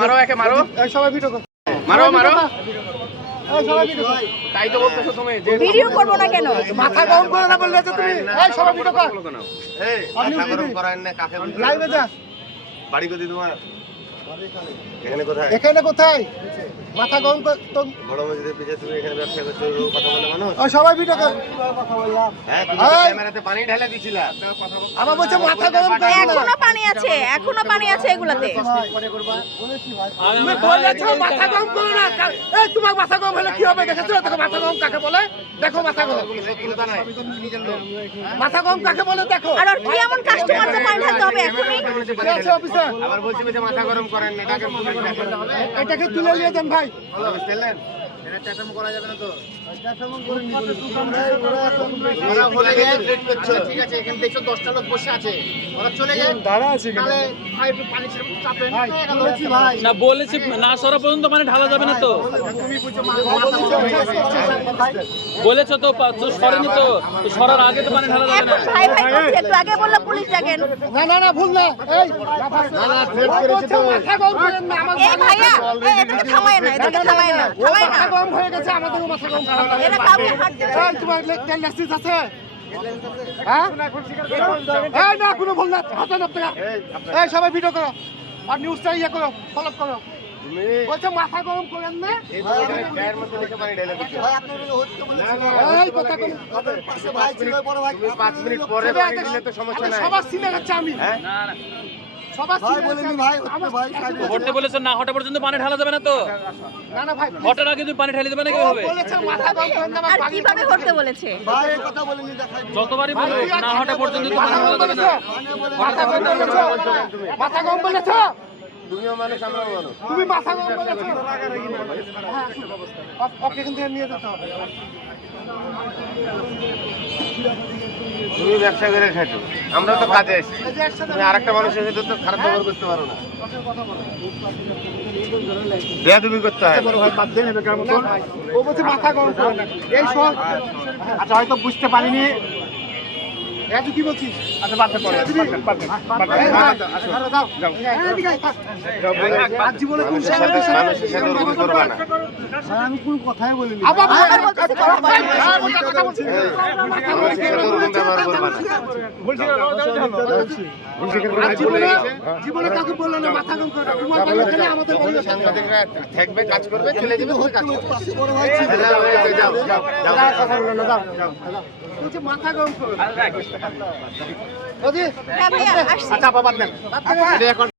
মারো একে মারো, সবাই ভিডিও করো, মারো মারো। তাই তো বলতেছো তুমি যে ভিডিও করব না কেন? মাথা গরম করে না বললে যে তুমি এই সবাই ভিডিও কর। এই মাথা গরম করেন না কাকে বলছো? লাইভে যা। বাড়ি কোথায় তোমার? এখানে কোথায়? এখানে কোথায়? মাথা গরম কর তো বড় মসজিদের পিছে তুমি এখানে ব্যবসা করছো, কথা বলে মানুষ। ও সবাই ভিডিও কর। কথা বললাম। হ্যাঁ তুমি ক্যামেরাতে পানি ঢেলে দিছিলা। আমার বলছে মাথা গরম কর। এখনো পানি আছে, এখনো পানি আছে এগুলাতে। পরে করবা। বলেছি ভাই। তুমি বলেছো মাথা গরম করো না। এই তোমার মাথা গরম হলে কি হবে দেখেছো? দেখো মাথা গরম কাকে বলে? দেখো মাথা গরম। শত্রুতা নাই। মাথা গরম কাকে বলে দেখো। আর কি এমন কাস্টমার যে পানি ঢালতে হবে এখনি? আছে অফিসার। আবার বলছি যে মাথা গরম করেন না, এটাকে পুলিশ দেখে হবে। এটাকে তুলে নিয়ে যান ভাই। বুঝলেন? এটা চাটাম করা যাবে না তো। চাটাম করে নিয়ে দোকান ভাই ওরা বলে গেছে ট্রেড করছে। ঠিক আছে, এখানে দেখছো 10টা লোক বসে আছে। ওরা চলে যায়। দাঁড়া আছে এখানে। তাহলে ভাই একটু পানি ছেড়ে চাপেন। বলেছি ভাই। না বলেছি না সরা পর্যন্ত মানে ঢালা যাবে না তো। তুমি বুঝছো বলেছো তো সরেনি তো, সরার আগে তো মানে ঢালা যাবে না। ভাই ভাই বলছি, একটু আগে বললে পুলিশ ডাকেন। না না না ভুল না। এই না না ট্রেড করেছে তো। মাথা গরম করেন না আমার। এই ভাইয়া, এটাকে থামায় না, এটাকে থামায় না, থামায় না। মাথা গরম হয়ে গেছে, আমাদেরও মাথা গরম করা লাগবে। এরা কাউকে হাত দিবে না। এই তোমার লাইসেন্স আছে? হ্যাঁ? এই না কোনো ভুল না, হাতে নাও টাকা। এই সবাই ভিডিও করো আর নিউজটা ইয়ে করো, ফলো করো। বলছে মাথা গরম করেন না। এই কথা কোন পাশে ভাই ছিল, বড় ভাই। 5 মিনিট পরে পানি দিলে তো সমস্যা নাই। সবার সিনে যাচ্ছে আমি। না না সবার সিনে বলেনি ভাই, ভাই হটতে বলেছো না, হটা পর্যন্ত পানি ঢালা যাবে না তো। না না ভাই হটার আগে তুমি পানি ঢালি দেবে না কিভাবে? বলেছে মাথা গরম করেন না। আর কিভাবে করতে বলেছে? ভাই এই কথা বলেনি, দেখাই যতবারই বলো না হটা পর্যন্ত তো পানি ঢালা যাবে না। মাথা গরম বলেছো, মাথা গরম বলেছো। তুমিও মানুষ, আমরাও মানুষ। তুমি মাথা গরম বলেছো। ওকে এখান থেকে নিয়ে যেতে হবে। তুমি ব্যবসা করে খাইছো, আমরা তো কাজে এসেছি। তুমি আরেকটা মানুষের সাথে তো খারাপ ব্যবহার করতে পারো না। বেয়াদবি করতে হয়। ও বলছে মাথা গরম করে না। এই সব আচ্ছা হয়তো বুঝতে পারিনি। রাজু কি বলছিস? আচ্ছা বাদ পড়ে জীবনে কোন করবা না। আমি কোন কথাই বলিনি। জীবনে কাউকে বললো না মাথা গরম করে। তোমার বাড়ি এখানে আমাদের বাড়ি সাংবাদিকরা থাকবে, কাজ করবে, চলে যাবে, ওই কাজ করবে। যাও যাও যাও কথা বলো না, যাও যাও। বলছে মাথা গরম করো। হ্যাঁ ভাইয়া আসছি। আচ্ছা বাবা দেন।